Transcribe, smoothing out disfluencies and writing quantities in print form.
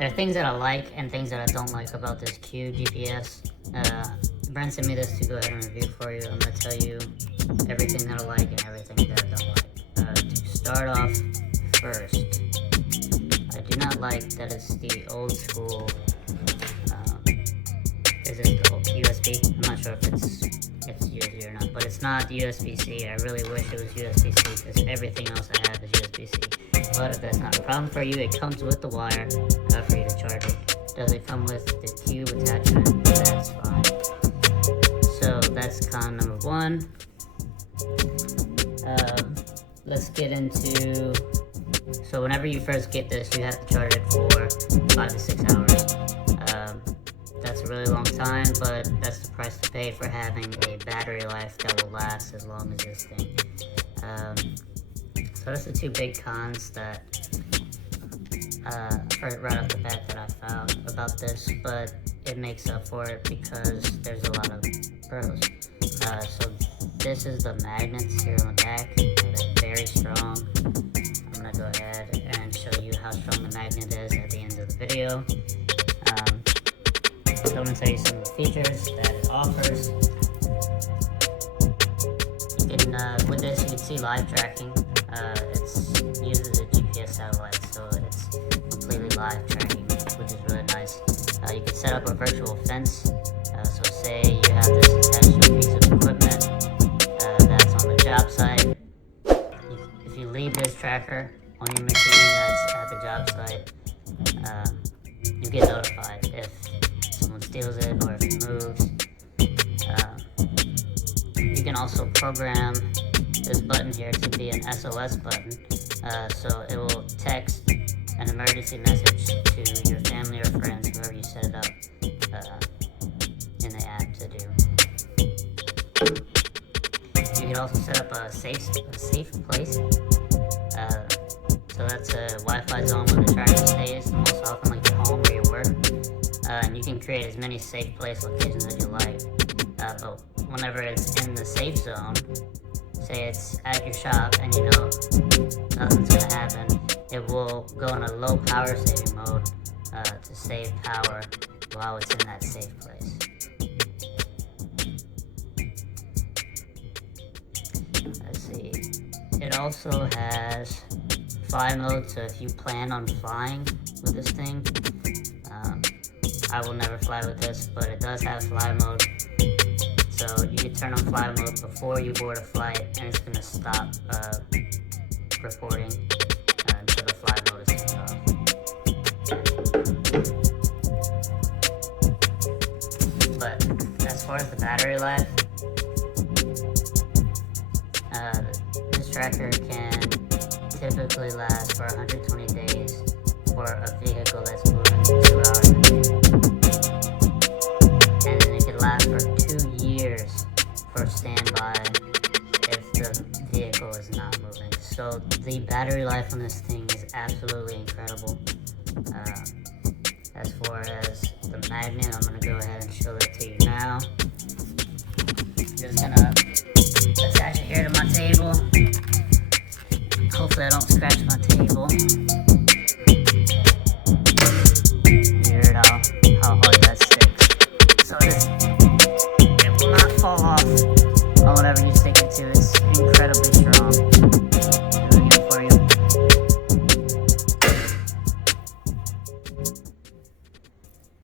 There are things that I like and things that I don't like about this Q GPS. Brent sent me this to go ahead and review for you. I'm going to tell you everything that I like and everything that I don't like. To start off first, I do not like that it's the old school, is it the old USB? I'm not sure if it's USB or not, but it's not USB-C. I really wish it was USB-C because everything else I have is USB-C. But if that's not a problem for you, it comes with the wire for you to charge it. Does it come with the cube attachment? That's fine. So that's con number one. Let's get into, so whenever you first get this, you have to charge it for 5 to 6 hours. That's a really long time, but that's the price to pay for having a battery life that will last as long as this thing. So that's the two big cons that, right off the bat that I found about this, but it makes up for it because there's a lot of pros. So this is the magnets here on the back. They're very strong. I'm gonna go ahead and show you how strong the magnet is at the end of the video. So I'm going to tell you some of the features that it offers. You can, with this, you can see live tracking. It uses a GPS satellite, so it's completely live tracking, which is really nice. You can set up a virtual fence. So say you have this attached to a piece of equipment that's on the job site. If you leave this tracker on your machine that's at the job site, you get notified if someone steals it or if it moves. You can also program this button here to be an SOS button, so it will text an emergency message to your family or friends, whoever you set it up in the app to do. You can also set up a safe place. So that's a Wi-Fi zone where the tracker stays, most often like your home or your work. And you can create as many safe place locations as you like. But whenever it's in the safe zone, say it's at your shop and you know nothing's gonna happen, it will go in a low power saving mode to save power while it's in that safe place. Let's see. It also has fly mode, so if you plan on flying with this thing, I will never fly with this, but it does have fly mode. So you can turn on fly mode before you board a flight, and it's going to stop recording until the fly mode is turned off. But as far as the battery life, this tracker can typically last for 120 days for a vehicle that's moving 2 hours a day. And then it could last for 2 years for standby if the vehicle is not moving. So the battery life on this thing is absolutely incredible. As far as the magnet, I'm going to go ahead and show it to you now. I'm just going to attach it here to my table. Hopefully I don't scratch my table. Hear it all, how hard that sticks. So it will not fall off on whatever you stick it to. It's incredibly strong. Do it again for you.